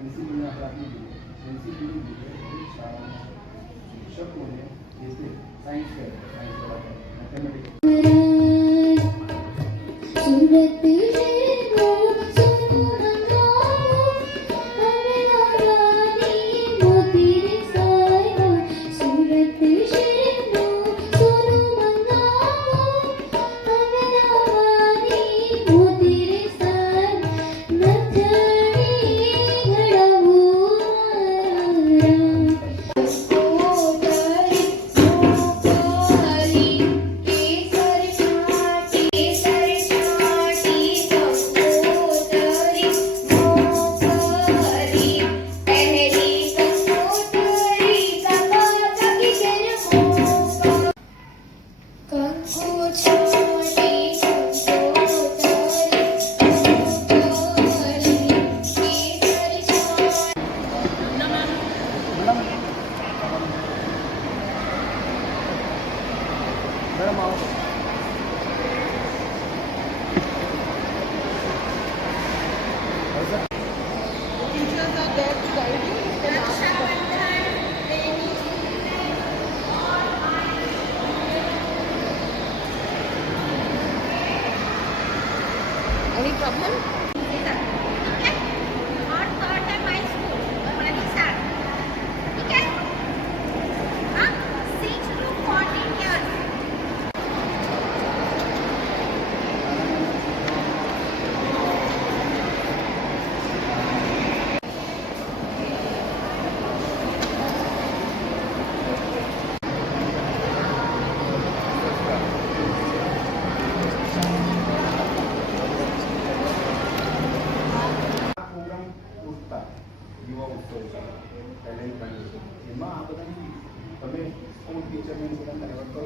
એનસીબીને આપણે આપી દીધું. એનસીબીની લીધે શાળાના શિક્ષકોને જે તે science fair mathematics Any problem? યુવા ઉત્સવ છે ટેલેન્ટ પ્લાન્ટ છે એમાં આ બધાની તમે સ્કૂલ ટીચરને બધા કન્વર્ટ કરો